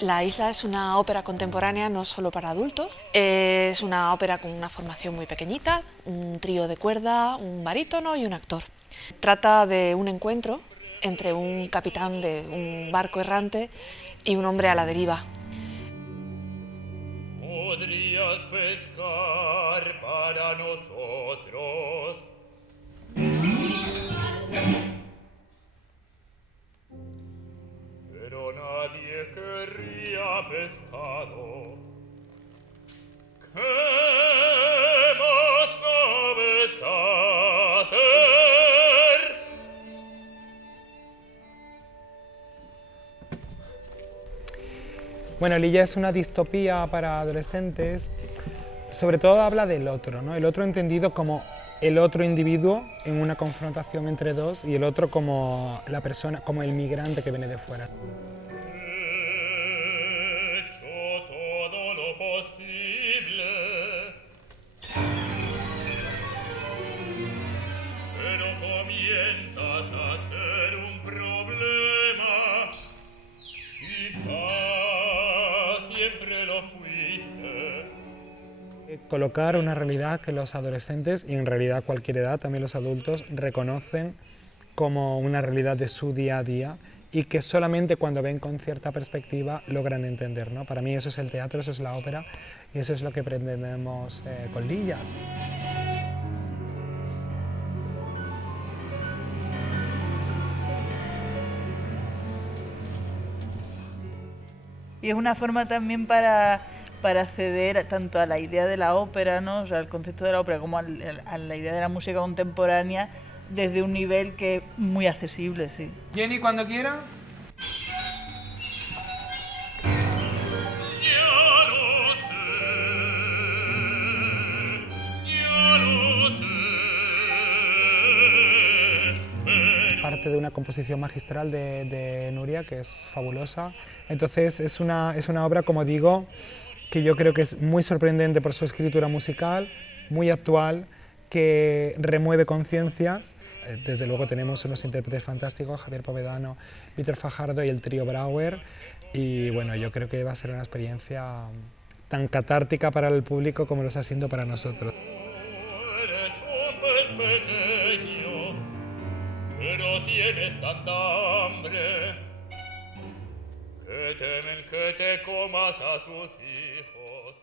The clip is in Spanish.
La Isla es una ópera contemporánea no solo para adultos, es una ópera con una formación muy pequeñita, un trío de cuerda, un barítono y un actor. Trata de un encuentro entre un capitán de un barco errante y un hombre a la deriva. Podrías pescar para nosotros. Pero nadie querría pescado. ¿Qué más sabes hacer? Bueno, Lilla es una distopía para adolescentes. Sobre todo habla del otro, ¿no? El otro entendido como el otro individuo en una confrontación entre dos y el otro como la persona, como el migrante que viene de fuera. He hecho todo lo posible, pero comienzas a ser un problema. Quizás siempre lo fuiste. Colocar una realidad que los adolescentes, y en realidad cualquier edad, también los adultos, reconocen como una realidad de su día a día y que solamente cuando ven con cierta perspectiva logran entender, ¿no? Para mí eso es el teatro, eso es la ópera y eso es lo que pretendemos con Lilla. Y es una forma también para acceder tanto a la idea de la ópera, ¿no? O sea, al concepto de la ópera, como a la idea de la música contemporánea desde un nivel que es muy accesible, sí. Jenny, cuando quieras. Parte de una composición magistral de Nuria, que es fabulosa. Entonces es una obra, como digo, que yo creo que es muy sorprendente por su escritura musical, muy actual, que remueve conciencias. Desde luego tenemos unos intérpretes fantásticos, Javier Povedano, Víctor Fajardo y el trío Brauer, y bueno, yo creo que va a ser una experiencia tan catártica para el público como lo está siendo para nosotros. Eres un pez pequeño, pero tienes tanta hambre que temen que te comas a sus hijos.